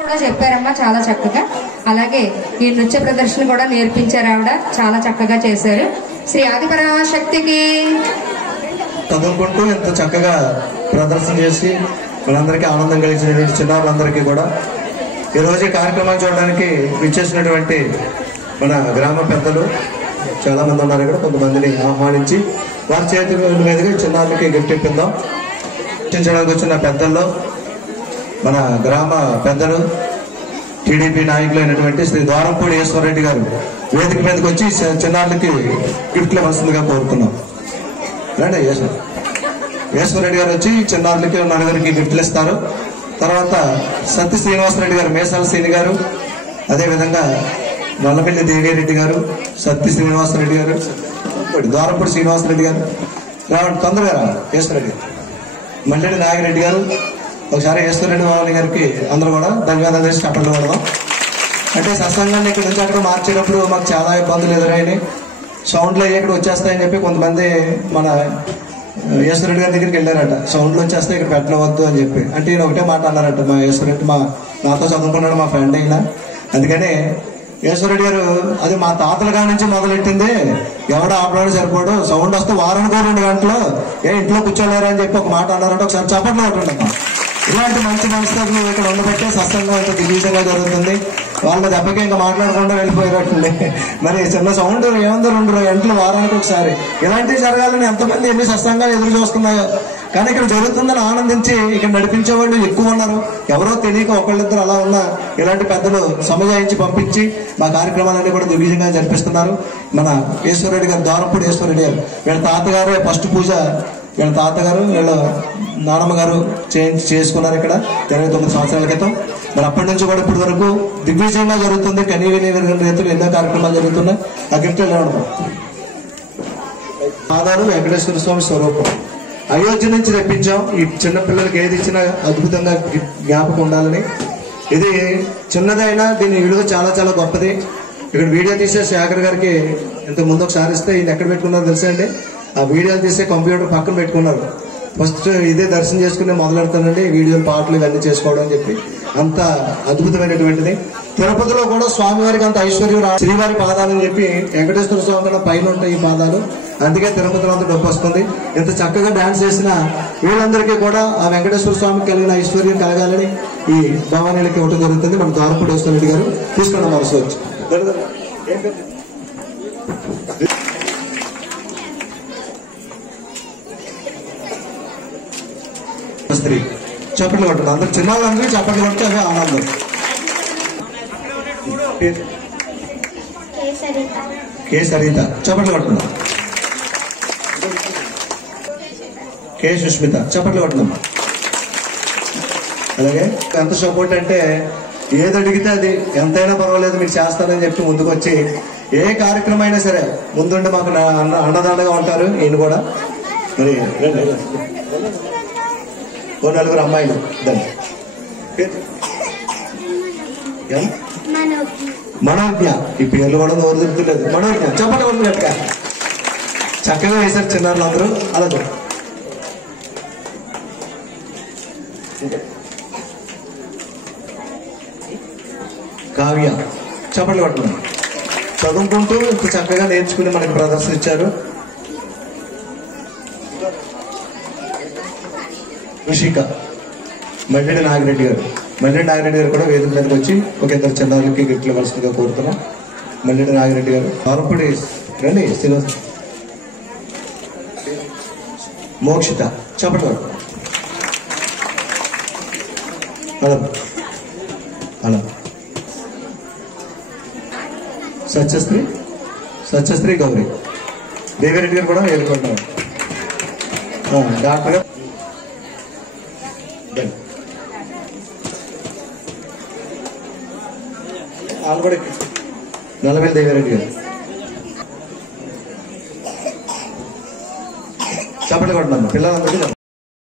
కూడా చెప్పారమ్మా చాలా చక్కగా. అలాగే ఈ నృత్య ప్రదర్శన కూడా నేర్పించారు ఆవిడ, చాలా చక్కగా చేశారు. శ్రీ ఆదిపరాశక్తికి చదువుకుంటూ ఎంత చక్కగా ప్రదర్శన చేసి మనందరికీ ఆనందం కలిగించినటువంటి చిన్నారులందరికీ కూడా ఈరోజు ఈ కార్యక్రమాన్ని చూడడానికి విచ్చేసినటువంటి మన గ్రామ పెద్దలు చాలా మంది ఉన్నారు. ఇక్కడ కొంతమందిని ఆహ్వానించి వారి చేతి మీదుగా చిన్నారులకి గిఫ్ట్ ఇప్పిందాం. చర్చించడానికి వచ్చిన పెద్దల్లో మన గ్రామ పెద్దలు టీడీపీ నాయకులు అయినటువంటి శ్రీ ద్వారంపూడి ఈశ్వరరెడ్డి గారు వేదిక మీదకి వచ్చి చిన్నారులకి గిఫ్ట్లు ఇవ్వాల్సిందిగా కోరుతున్నాం. రండి ఈశ్వరరెడ్డి గారు వచ్చి చిన్నారులకి నలుగురికి గిఫ్ట్లు ఇస్తారు. తర్వాత సత్య శ్రీనివాసరెడ్డి గారు, మేసాల శ్రీని గారు, అదేవిధంగా నల్లపల్లి దేవిరెడ్డి గారు, సత్య శ్రీనివాసరెడ్డి గారు, ద్వారంపూడి శ్రీనివాసరెడ్డి గారు, రావండి తొందరగా రా ఈశ్వరరెడ్డి గారు, మల్లెడి నాగిరెడ్డి గారు, ఒకసారి ఈశ్వరరెడ్డి బాబు గారికి అందరూ కూడా ధన్యవాదాలు చేసి కట్టలు పడదాం. అంటే సత్సంగాన్ని ఇక్కడ నుంచి అక్కడ మార్చేటప్పుడు మాకు చాలా ఇబ్బందులు ఎదురైనాయి. సౌండ్లు అయ్యి ఇక్కడ వచ్చేస్తాయని చెప్పి కొంతమంది మన ఈశ్వరరెడ్డి గారి దగ్గరికి వెళ్ళారట. సౌండ్లు వచ్చేస్తే ఇక్కడ పెట్టవద్దు అని చెప్పి. అంటే ఈయన ఒకటే మాట అన్నారట, మా ఈశ్వరరెడ్డి నాతో చదువుకున్నాడు, మా ఫ్రెండ్ అయినా. అందుకని ఈశ్వరరెడ్డి గారు అది మా తాతల కాడి నుంచి మొదలెట్టింది, ఎవడో ఆపడానికి సరిపోడు, సౌండ్ వస్తే వారానికి 2 గంటలు ఇంట్లో కూర్చోలేరు అని చెప్పి ఒక మాట అన్నారంటే ఒకసారి చప్పట్లో ఉంటుండమ్మా. ఇలాంటి మంచి మనసులు ఇక్కడ ఉండబట్టే సత్సంగం ఇంత దిగ్విజయంగా జరుగుతుంది. వాళ్ళ దెబ్బకి ఇంకా మాట్లాడకుండా వెళ్ళిపోయినట్టుంది. మరి చిన్న సౌండ్ ఏముందో 2 గంటలు వారానికి ఒకసారి ఇలాంటివి జరగాలని ఎంతమంది ఎన్ని సత్సంగాలు ఎదురు చూస్తున్నాయో. కానీ ఇక్కడ జరుగుతుందని ఆనందించి ఇక్కడ నడిపించే వాళ్ళు ఎక్కువ ఉన్నారు. ఎవరో తెలియక ఒకళ్ళిద్దరు అలా ఉన్న ఇలాంటి పెద్దలు సమజాయించి పంపించి మా కార్యక్రమాలన్నీ కూడా దిగ్విజయంగా జరిపిస్తున్నారు. మన ఈశ్వరరెడ్డి గారు, ద్వారంపూడి ఈశ్వరరెడ్డి గారు, వీళ్ళ తాతగారు ఫస్ట్ పూజ, వీళ్ళ తాతగారు వీళ్ళ నానమ్మ గారు చేసుకున్నారు ఇక్కడ 29 సంవత్సరాల క్రితం. మరి అప్పటి నుంచి కూడా ఇప్పటి వరకు దిగ్విజయంగా జరుగుతుంది. కనీవిని రైతులు ఎన్నో కార్యక్రమాలు జరుగుతున్నాయి. ఆ గిఫ్ట్ ఆధారం వెంకటేశ్వర స్వామి స్వరూపం అయోధ్య నుంచి తెప్పించాం. ఈ చిన్న పిల్లలకి ఏది ఇచ్చినా అద్భుతంగా జ్ఞాపకం ఉండాలని. ఇది చిన్నదైనా దీని విలువ చాలా చాలా గొప్పది. ఇక్కడ వీడియో తీసే శేఖర్ గారికి ఇంతకు ముందు ఒకసారి ఇస్తే ఇది ఎక్కడ పెట్టుకున్నారో తెలుసా అండి? ఆ వీడియోలు తీసే కంప్యూటర్ పక్కన పెట్టుకున్నారు. ఫస్ట్ ఇదే దర్శనం చేసుకుని మొదలెడతానండి, వీడియోలు పాటలు ఇవన్నీ చేసుకోవడం అని చెప్పి. అంత అద్భుతమైనటువంటిది. తిరుపతిలో కూడా స్వామివారికి అంత ఐశ్వర్యం, శ్రీవారి పాదాలని చెప్పి వెంకటేశ్వర స్వామి కన్నా పైన ఉంటాయి ఈ పాదాలు. అందుకే తిరుపతిలో అంత డబ్బు వస్తుంది. ఇంత చక్కగా డాన్స్ చేసిన వీళ్ళందరికీ కూడా ఆ వెంకటేశ్వర స్వామికి కలిగిన ఐశ్వర్యం కలగాలని ఈ భవానీలకి ఇవ్వడం జరుగుతుంది. మన ద్వారంపూడి ఈశ్వరరెడ్డి గారు తీసుకున్న మనసు వచ్చి స్త్రీ చప్పట్లు కొట్టండి. అందరు చిన్నవాళ్ళందరూ చప్పట్లు కొడితే అదే ఆనందం. కే సరిత చప్పట్లు కొట్టుకుందాం. కే సుష్మిత చప్పట్లు కొట్టుకుందాం. అలాగే ఎంత సపోర్ట్ అంటే ఏది అడిగితే అది ఎంతైనా పర్వాలేదు మీరు చేస్తారని చెప్పి ముందుకు వచ్చి ఏ కార్యక్రమం అయినా సరే ముందుండి మాకు అండదండగా ఉంటారు. ఈయన కూడా మరి 4 అమ్మాయిలు మనోజ్ఞ, ఈ పేర్లు కూడా నోరు తిరుగుతులేదు. మనోజ్ఞ చెప్పండి కొడుకున్నట్టుగా చక్కగా వేశారు చిన్నారులు అందరూ. అలాగే కావ్య చప్పట్లు కొట్టున్నాం. చదువుకుంటూ ఇంత చక్కగా నేర్చుకుని మనకి ప్రదర్శన ఇచ్చారు. ఋషిక, మల్లెడి నాగిరెడ్డి గారు, మల్లెడి నాగిరెడ్డి గారు కూడా వేదిక మీదకి వచ్చి ఒక 2 చిన్నారులకి గిఫ్ట్లు ఇవ్వాల్సిందిగా కోరుతున్నాం. మల్లెడి నాగిరెడ్డి గారు, ద్వారంపూడి రండి, మోక్షిత చప్పట్లు కొట్టు. అలా అలా సత్యశ్రీ గౌరీ, దేవిరెడ్డి గారు కూడా ఎదుర్కొంటారు. డాక్టర్ గారు వాళ్ళు కూడా నల్లబెల్లి దేవిరెడ్డి గారు చప్పట్లు కొట్టినాము పిల్లలందరికీ.